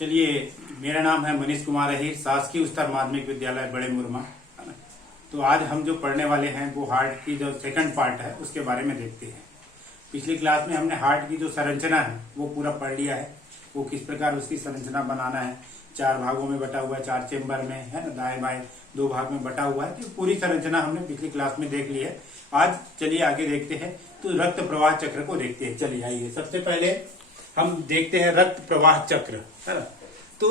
चलिए, मेरा नाम है मनीष कुमार अहीर, शासकीय उच्चतर माध्यमिक विद्यालय बड़े मुरमा, है ना। तो आज हम जो पढ़ने वाले हैं वो हार्ट की जो सेकंड पार्ट है उसके बारे में देखते हैं। पिछली क्लास में हमने हार्ट की जो संरचना है वो पूरा पढ़ लिया है, वो किस प्रकार उसकी संरचना बनाना है। 4 भागों में बटा हुआ है, 4 चेम्बर में, है ना, दाएं बाएं 2 भाग में बटा हुआ है। तो पूरी संरचना हमने पिछली क्लास में देख ली है। आज चलिए आगे देखते हैं, तो रक्त प्रवाह चक्र को देखते हैं। चलिए आइए, सबसे पहले हम देखते हैं रक्त प्रवाह चक्र, है ना। तो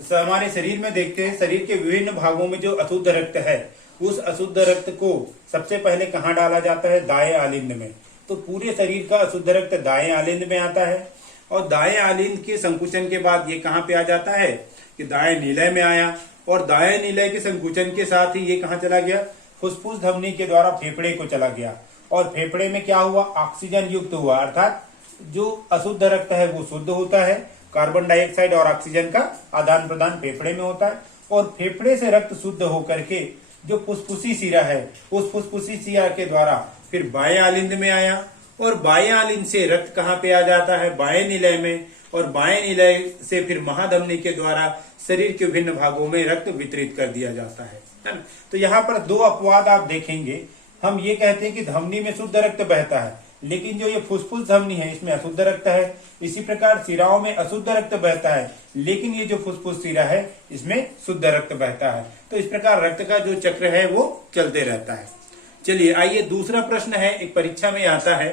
हमारे शरीर में देखते हैं, शरीर के विभिन्न भागों में जो अशुद्ध रक्त है, उस अशुद्ध रक्त को सबसे पहले कहाँ डाला जाता है? दाएं आलिंद में। तो पूरे शरीर का अशुद्ध रक्त दाएं आलिंद में आता है, और दाएं आलिंद के संकुचन के बाद ये कहाँ पे आ जाता है कि दाएं नीलय में आया, और दाएं नीलय के संकुचन के साथ ही ये कहाँ चला गया? फुसफुस धमनी के द्वारा फेफड़े को चला गया, और फेफड़े में क्या हुआ? ऑक्सीजन युक्त हुआ, अर्थात जो अशुद्ध रक्त है वो शुद्ध होता है। कार्बन डाइऑक्साइड और ऑक्सीजन का आदान प्रदान फेफड़े में होता है, और फेफड़े से रक्त शुद्ध होकर के जो फुसफुसी शिरा है, उस फुसफुसी शिरा के द्वारा फिर बाएं आलिंद में आया, और बाएं आलिंद से रक्त कहाँ पे आ जाता है? बाएं निलय में, और बाएं निलय से फिर महाधमनी के द्वारा शरीर के विभिन्न भागों में रक्त वितरित कर दिया जाता है ना। तो यहाँ पर 2 अपवाद आप देखेंगे। हम ये कहते हैं कि धमनी में शुद्ध रक्त बहता है, लेकिन जो ये फुसफुस धमनी है इसमें अशुद्ध रक्त है। इसी प्रकार सिराओं में अशुद्ध रक्त बहता है, लेकिन ये जो फुसफुस सिरा है इसमें शुद्ध रक्त बहता है। तो इस प्रकार रक्त का जो चक्र है वो चलते रहता है। चलिए आइए, दूसरा प्रश्न है, एक परीक्षा में आता है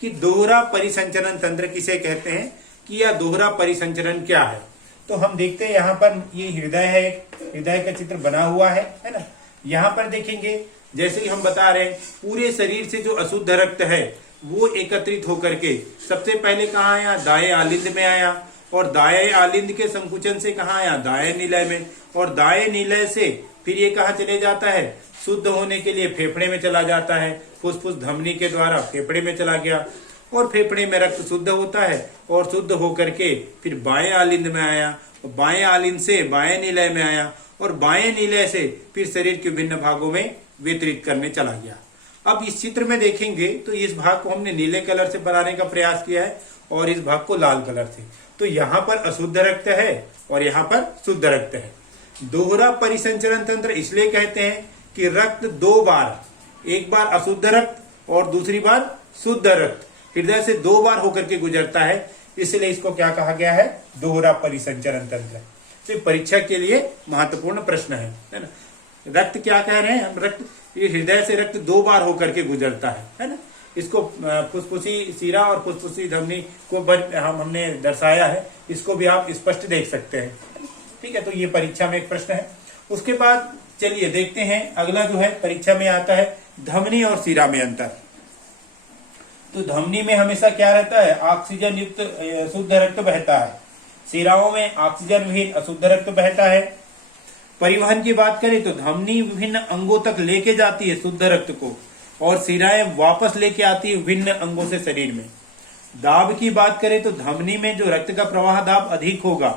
कि दोहरा परिसंचरण तंत्र किसे कहते हैं, कि यह दोहरा परिसंचरण क्या है। तो हम देखते हैं, यहाँ पर ये हृदय है, हृदय का चित्र बना हुआ है ना। यहाँ पर देखेंगे, जैसे कि हम बता रहे हैं, पूरे शरीर से जो अशुद्ध रक्त है वो एकत्रित होकर के सबसे पहले कहाँ आया? दाएं आलिंद में आया, और दाएं आलिंद के संकुचन से कहाँ आया? दाएं नीलय में, और दाएं नीलय से फिर ये कहाँ चले जाता है? शुद्ध होने के लिए फेफड़े में चला जाता है, फुसफुस धमनी के द्वारा फेफड़े में चला गया, और फेफड़े में रक्त शुद्ध होता है, और शुद्ध होकर के फिर बाएं आलिंद में आया, बाएं आलिंद से बाएं नीलय में आया, और बाएं नीलय से फिर शरीर के विभिन्न भागों में वितरित करने चला गया। अब इस चित्र में देखेंगे तो इस भाग को हमने नीले कलर से बनाने का प्रयास किया है, और इस भाग को लाल कलर से। तो यहाँ पर अशुद्ध रक्त है और यहाँ पर शुद्ध रक्त है। दोहरा परिसंचरण तंत्र इसलिए कहते हैं कि रक्त 2 बार, एक बार अशुद्ध रक्त और दूसरी बार शुद्ध रक्त हृदय से 2 बार होकर के गुजरता है, इसलिए इसको क्या कहा गया है? दोहरा परिसंचरण तंत्र। तो परीक्षा के लिए महत्वपूर्ण प्रश्न है ना। रक्त क्या कह रहे हैं हम? रक्त, ये हृदय से रक्त 2 बार होकर के गुजरता है ना। इसको फुसफुसी शिरा और फुसफुसी धमनी को हमने दर्शाया है, इसको भी आप स्पष्ट देख सकते हैं, ठीक है। तो ये परीक्षा में एक प्रश्न है। उसके बाद चलिए देखते हैं, अगला जो है परीक्षा में आता है धमनी और शिरा में अंतर। तो धमनी में हमेशा क्या रहता है? ऑक्सीजन युक्त शुद्ध रक्त बहता है। शिराओं में ऑक्सीजन विहीन अशुद्ध रक्त बहता है। परिवहन की बात करें तो धमनी विभिन्न अंगों तक लेके जाती है शुद्ध रक्त को, और शिराएं वापस लेके आती है विभिन्न अंगों से शरीर में। दाब की बात करें तो धमनी में जो रक्त का प्रवाह दाब अधिक होगा,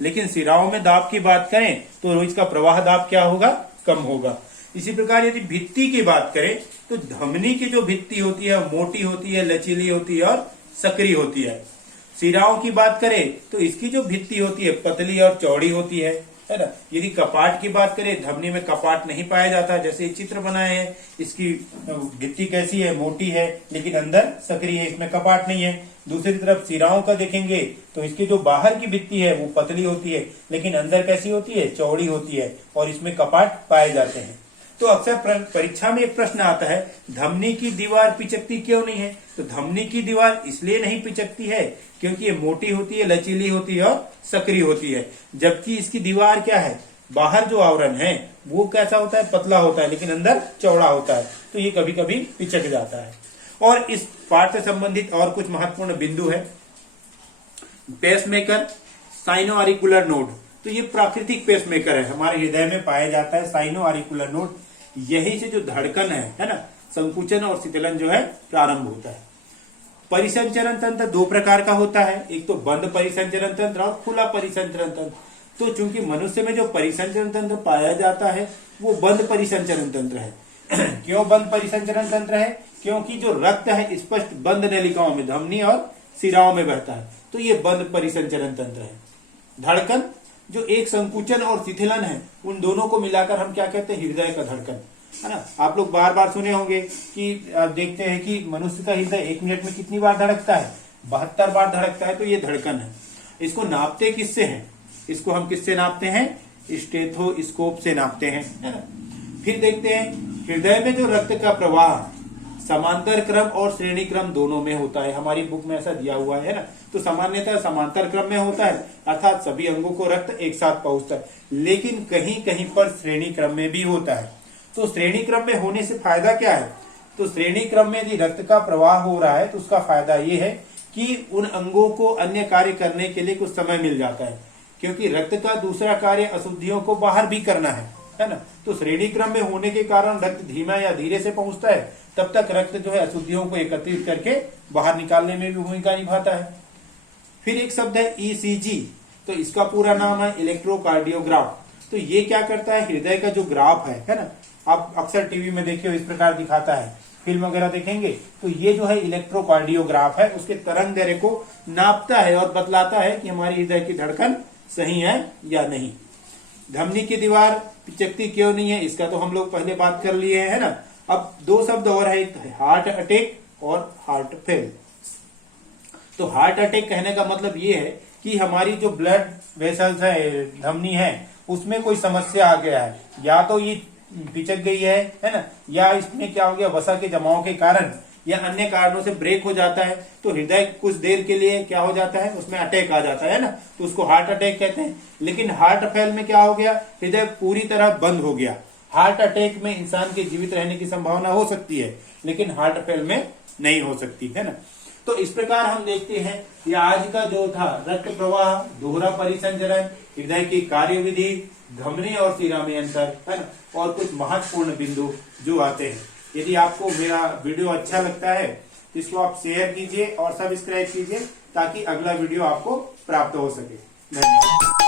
लेकिन शिराओं में दाब की बात करें तो इसका प्रवाह दाब क्या होगा? कम होगा। इसी प्रकार यदि भित्ति की बात करें तो धमनी की जो भित्ति होती है मोटी होती है, लचीली होती है और सक्रिय होती है। शिराओं की बात करें तो इसकी जो भित्ति होती है पतली और चौड़ी होती है ना। यदि कपाट की बात करें, धमनी में कपाट नहीं पाया जाता, जैसे चित्र बनाए हैं, इसकी भित्ति कैसी है? मोटी है, लेकिन अंदर सक्रिय है, इसमें कपाट नहीं है। दूसरी तरफ शिराओं का देखेंगे तो इसकी जो बाहर की भित्ति है वो पतली होती है, लेकिन अंदर कैसी होती है? चौड़ी होती है, और इसमें कपाट पाए जाते हैं। तो अक्सर परीक्षा में एक प्रश्न आता है, धमनी की दीवार पिचकती क्यों नहीं है? तो धमनी की दीवार इसलिए नहीं पिचकती है क्योंकि ये मोटी होती है, लचीली होती है और सक्रिय होती है, जबकि इसकी दीवार क्या है? बाहर जो आवरण है वो कैसा होता है? पतला होता है, लेकिन अंदर चौड़ा होता है, तो ये कभी कभी पिचक जाता है। और इस पाठ से संबंधित और कुछ महत्वपूर्ण बिंदु है। Pacemaker, sino auricular node. तो ये प्राकृतिक पेसमेकर है, हमारे हृदय में पाया जाता है साइनो ऑरिकुलर नोड। यही से जो धड़कन है ना, संकुचन और शीतलन जो है प्रारंभ होता है। परिसंचरण तंत्र 2 प्रकार का होता है, एक तो बंद परिसंचरण तंत्र और खुला परिसंचरण तंत्र। तो चूंकि मनुष्य में जो परिसंचरण तंत्र पाया जाता है वो बंद परिसंचरण तंत्र है। क्यों बंद परिसंचरण तंत्र है? क्योंकि जो रक्त है स्पष्ट बंद नलिकाओं में, धमनी और शिराओं में बहता है, तो ये बंद परिसंचरण तंत्र है। धड़कन जो एक संकुचन और शिथिलन है, उन दोनों को मिलाकर हम क्या कहते हैं, हृदय का धड़कन, है ना। आप लोग बार बार सुने होंगे कि आप देखते हैं कि मनुष्य का हृदय 1 मिनट में कितनी बार धड़कता है, 72 बार धड़कता है। तो ये धड़कन है। इसको नापते किससे हैं, इसको हम किससे नापते हैं, स्टेथोस्कोप से नापते हैं, है ना। फिर देखते हैं हृदय में जो रक्त का प्रवाह समांतर क्रम और श्रेणी क्रम दोनों में होता है। हमारी बुक में ऐसा दिया हुआ है ना। तो सामान्यतः समांतर क्रम में होता है, अर्थात सभी अंगों को रक्त एक साथ पहुंचता है, लेकिन कहीं कहीं पर श्रेणी क्रम में भी होता है। तो श्रेणी क्रम में होने से फायदा क्या है, तो श्रेणी क्रम में यदि रक्त का प्रवाह हो रहा है तो उसका फायदा ये है कि उन अंगों को अन्य कार्य करने के लिए कुछ समय मिल जाता है, क्योंकि रक्त का दूसरा कार्य अशुद्धियों को बाहर भी करना है ना। तो श्रेणी क्रम में होने के कारण रक्त धीमा या धीरे से पहुंचता है, तब तक रक्त जो है अशुद्धियों को एकत्रित करके बाहर निकालने में भी भूमिका निभाता है। फिर एक शब्द है ईसीजी, तो इसका पूरा नाम है इलेक्ट्रोकार्डियोग्राफ। तो ये क्या करता है, हृदय का जो ग्राफ है ना, आप अक्सर टीवी में देखे हो इस प्रकार दिखाता है, फिल्म वगैरह देखेंगे तो ये जो है इलेक्ट्रोकार्डियोग्राफ है, उसके तरंग दैर्ध्य को नापता है और बतलाता है कि हमारी हृदय की धड़कन सही है या नहीं। धमनी की दीवार पिचकती क्यों नहीं है, इसका तो हम लोग पहले बात कर लिए है ना। अब 2 शब्द और है, हार्ट अटैक और हार्ट फेल। तो हार्ट अटैक कहने का मतलब ये है कि हमारी जो ब्लड वेसल्स है, धमनी है, उसमें कोई समस्या आ गया है, या तो ये पिचक गई है ना, या इसमें क्या हो गया, वसा के जमाव के कारण या अन्य कारणों से ब्रेक हो जाता है। तो हृदय कुछ देर के लिए क्या हो जाता है, उसमें अटैक आ जाता है ना, तो उसको हार्ट अटैक कहते हैं। लेकिन हार्ट फेल में क्या हो गया, हृदय पूरी तरह बंद हो गया। हार्ट अटैक में इंसान के जीवित रहने की संभावना हो सकती है, लेकिन हार्ट फेल में नहीं हो सकती, है ना। तो इस प्रकार हम देखते हैं कि आज का जो था रक्त प्रवाह, दोहरा परिसंचरण, हृदय की कार्यविधि, धमनी और शिरा में अंतर, है ना, और कुछ महत्वपूर्ण बिंदु जो आते हैं। यदि आपको मेरा वीडियो अच्छा लगता है तो इसको आप शेयर कीजिए और सब्सक्राइब कीजिए, ताकि अगला वीडियो आपको प्राप्त हो सके। धन्यवाद।